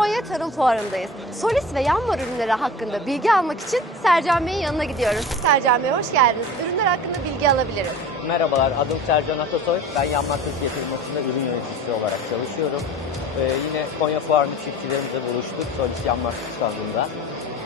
Konya Tarım Fuarı'ndayız. Solis ve Yanmar ürünleri hakkında bilgi almak için Sercan Bey'in yanına gidiyoruz. Sercan Bey hoş geldiniz. Ürünler hakkında bilgi alabiliriz. Merhabalar, adım Sercan Atasoy. Ben Yanmar Türkiye firmasında ürün yöneticisi olarak çalışıyorum. Ee, yine Konya Fuarı'nın çiftçilerimizle buluştuk Solis Yanmar standında.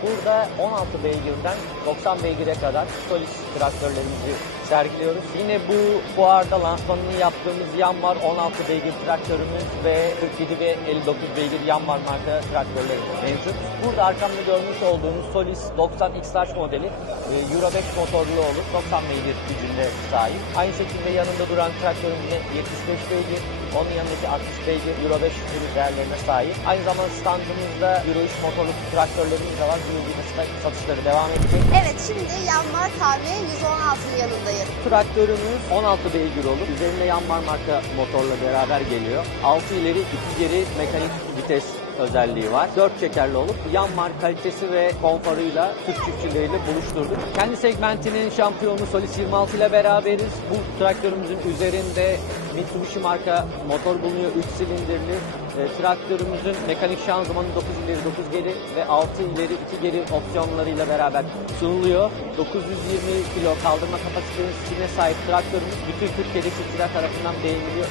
Burada 16 beygirden 90 beygire kadar Solis traktörlerimizi sergiliyoruz. Yine bu fuarda lansmanını yaptığımız Yanmar 16 beygir traktörümüz ve 47 ve 59 beygir Yanmar marka traktörlerimiz mevcut. Burada arkamda görmüş olduğunuz Solis 90 X-Large modeli e, Euro 5 motorlu olup 90 beygir gücünde sahip. Aynı şekilde yanında duran traktörümüzde 75 beygir, onun yanındaki 60 beygir Euro 5 sürü değerlerine sahip. Aynı zamanda standımızda 3 motorlu traktörlerimiz de var. Bu yılda satışları devam edecek. Evet şimdi Yanmar KM 116'nın yanındayız. Traktörümüz 16 beygir olup üzerinde Yanmar marka motorla beraber geliyor. 6 ileri 2 geri mekanik vites özelliği var. 4 çekerli olup Yanmar kalitesi ve konforuyla Türk çiftçileriyle buluşturduk. Kendi segmentinin şampiyonu Solis 26 ile beraberiz. Bu traktörümüzün üzerinde Mitsubishi marka motor bulunuyor. 3 silindirli. E, traktörümüzün mekanik şanzımanı 9 ileri 9 geri ve 6 ileri 2 geri opsiyonlarıyla beraber sunuluyor. 920 kilo kaldırma kapasitesine sahip traktörümüz bütün Türkiye'de çiftçiler tarafından beğeniliyor.